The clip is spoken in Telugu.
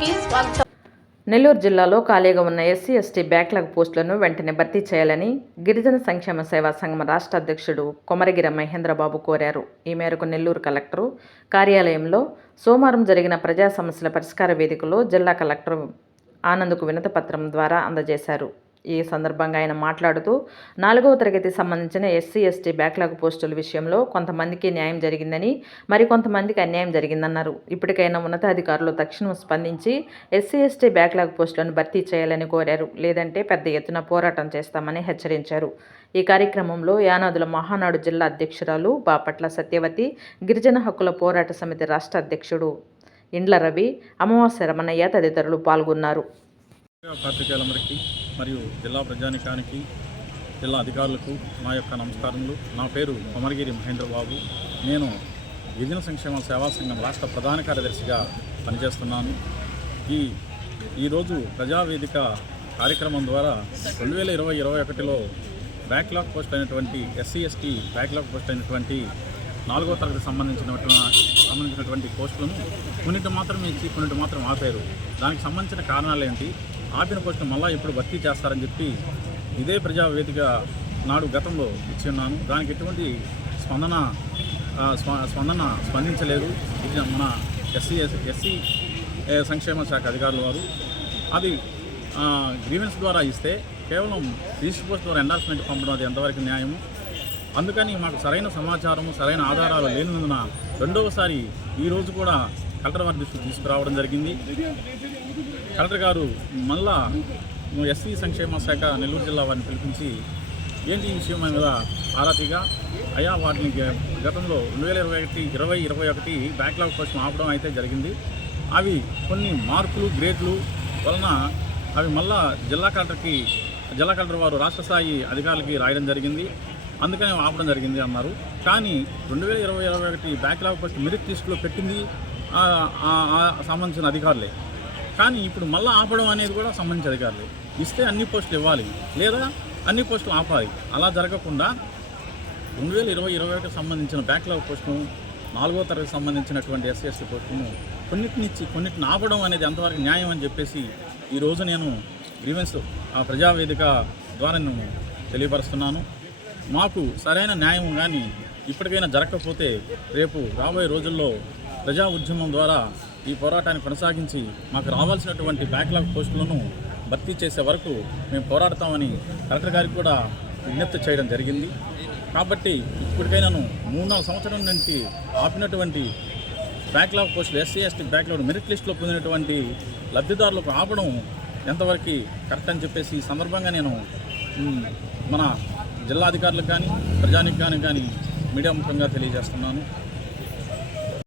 కి స్వాగతం. నెల్లూరు జిల్లాలో ఖాళీగా ఉన్న ఎస్సీ ఎస్టీ బ్యాక్లాగ్ పోస్టులను వెంటనే భర్తీ చేయాలని గిరిజన సంక్షేమ సేవా సంఘం రాష్ట్ర అధ్యక్షుడు కొమరగిరి మహేంద్రబాబు కోరారు. ఈ మేరకు నెల్లూరు కలెక్టరు కార్యాలయంలో సోమవారం జరిగిన ప్రజా సమస్యల పరిష్కార వేదికలో జిల్లా కలెక్టర్ ఆనంద్కు వినతిపత్రం ద్వారా అందజేశారు. ఈ సందర్భంగా ఆయన మాట్లాడుతూ 4వ తరగతి సంబంధించిన ఎస్సీ ఎస్టీ బ్యాక్లాగ్ పోస్టుల విషయంలో కొంతమందికి న్యాయం జరిగిందని, మరికొంతమందికి అన్యాయం జరిగిందన్నారు. ఇప్పటికైనా ఉన్నతాధికారులు తక్షణం స్పందించి ఎస్సీ ఎస్టీ బ్యాక్లాగ్ పోస్టులను భర్తీ చేయాలని కోరారు. లేదంటే పెద్ద ఎత్తున పోరాటం చేస్తామని హెచ్చరించారు. ఈ కార్యక్రమంలో యానాదుల మహానాడు జిల్లా అధ్యక్షురాలు బాపట్ల సత్యవతి, గిరిజన హక్కుల పోరాట సమితి రాష్ట్ర అధ్యక్షుడు ఇండ్ల రవి, అమావాస్య రమణయ్య తదితరులు పాల్గొన్నారు. పాత్రికేయులందరికీ మరియు జిల్లా ప్రజానికానికి, జిల్లా అధికారులకు నా యొక్క నమస్కారములు. నా పేరు కొమరగిరి మహేంద్రబాబు. నేను గిరిజన సంక్షేమ సేవా సంఘం రాష్ట్ర ప్రధాన కార్యదర్శిగా పనిచేస్తున్నాను. ఈరోజు ప్రజావేదిక కార్యక్రమం ద్వారా 2020-21లో బ్యాక్లాగ్ పోస్ట్ అయినటువంటి ఎస్సీ ఎస్టీ బ్యాక్లాగ్ పోస్ట్ అయినటువంటి 4వ తరగతి సంబంధించినటువంటి పోస్టులను కొన్నిటి మాత్రం ఇచ్చి కొన్నిటి మాత్రం ఆపారు. దానికి సంబంధించిన కారణాలు ఏంటి, ఆపిన పోస్టులు మళ్ళీ ఎప్పుడు భర్తీ చేస్తారని చెప్పి ఇదే ప్రజావేదిక నాడు గతంలో ఇచ్చి ఉన్నాను. దానికి ఎటువంటి స్పందించలేదు మన ఎస్సీ సంక్షేమ శాఖ అధికారుల వారు. అది గ్రీవెన్స్ ద్వారా ఇస్తే కేవలం రిజిస్టర్ పోస్ట్ ద్వారా ఎండార్స్మెంట్ పంపడం అది ఎంతవరకు న్యాయము? అందుకని మాకు సరైన సమాచారము, సరైన ఆధారాలు లేనందున రెండవసారి ఈరోజు కూడా కలెక్టర్ వారి దృష్టికి తీసుకురావడం జరిగింది. కలెక్టర్ గారు మళ్ళా ఎస్సీ సంక్షేమ శాఖ నెల్లూరు జిల్లా వారిని పిలిపించి ఏంటి ఈ విషయం మీద ఆరాతీగా అయ్యా వాటిని గతంలో 2020-21 బ్యాక్లాగ్ పోస్ట్ ఆపడం అయితే జరిగింది. అవి కొన్ని మార్కులు గ్రేడ్లు వలన అవి మళ్ళా జిల్లా కలెక్టర్ వారు రాష్ట్ర స్థాయి అధికారులకి రాయడం జరిగింది. అందుకని ఆపడం జరిగింది అన్నారు. కానీ 2020-21 బ్యాక్లాగ్ పోస్ట్ మెరిట్ లిస్టులో పెట్టింది సంబంధించిన అధికారులే. కానీ ఇప్పుడు మళ్ళీ ఆపడం అనేది కూడా సంబంధించిన అధికారులే. ఇస్తే అన్ని పోస్టులు ఇవ్వాలి, లేదా అన్ని పోస్టులు ఆపాలి. అలా జరగకుండా 2020-21 సంబంధించిన బ్యాక్లాగ్ పోస్టును, 4వ తరగతి సంబంధించినటువంటి ఎస్సీ ఎస్టీ పోస్టును కొన్నిటినిచ్చి కొన్నిటిని ఆపడం అనేది ఎంతవరకు న్యాయం అని చెప్పేసి ఈరోజు నేను గ్రీవెన్స్ ప్రజావేదిక ద్వారా నేను తెలియపరుస్తున్నాను. మాకు సరైన న్యాయం కానీ ఇప్పటికైనా జరగకపోతే రేపు రాబోయే రోజుల్లో ప్రజా ఉద్యమం ద్వారా ఈ పోరాటాన్ని కొనసాగించి మాకు రావాల్సినటువంటి బ్యాక్లాగ్ పోస్టులను భర్తీ చేసే వరకు మేము పోరాడతామని కలెక్టర్ గారికి కూడా విజ్ఞప్తి చేయడం జరిగింది. కాబట్టి ఇప్పటికైనాను 3-4 సంవత్సరం నుంచి ఆపినటువంటి బ్యాక్లాగ్ పోస్టులు ఎస్సీ ఎస్టీ బ్యాక్లాగ్ మెరిట్ లిస్టులో పొందినటువంటి లబ్ధిదారులకు ఆపడం ఎంతవరకు కరెక్ట్ అని చెప్పేసి ఈ సందర్భంగా నేను మన జిల్లా అధికారులకు కానీ ప్రజానికి కానీ మీడియా ముఖంగా తెలియజేస్తున్నాను.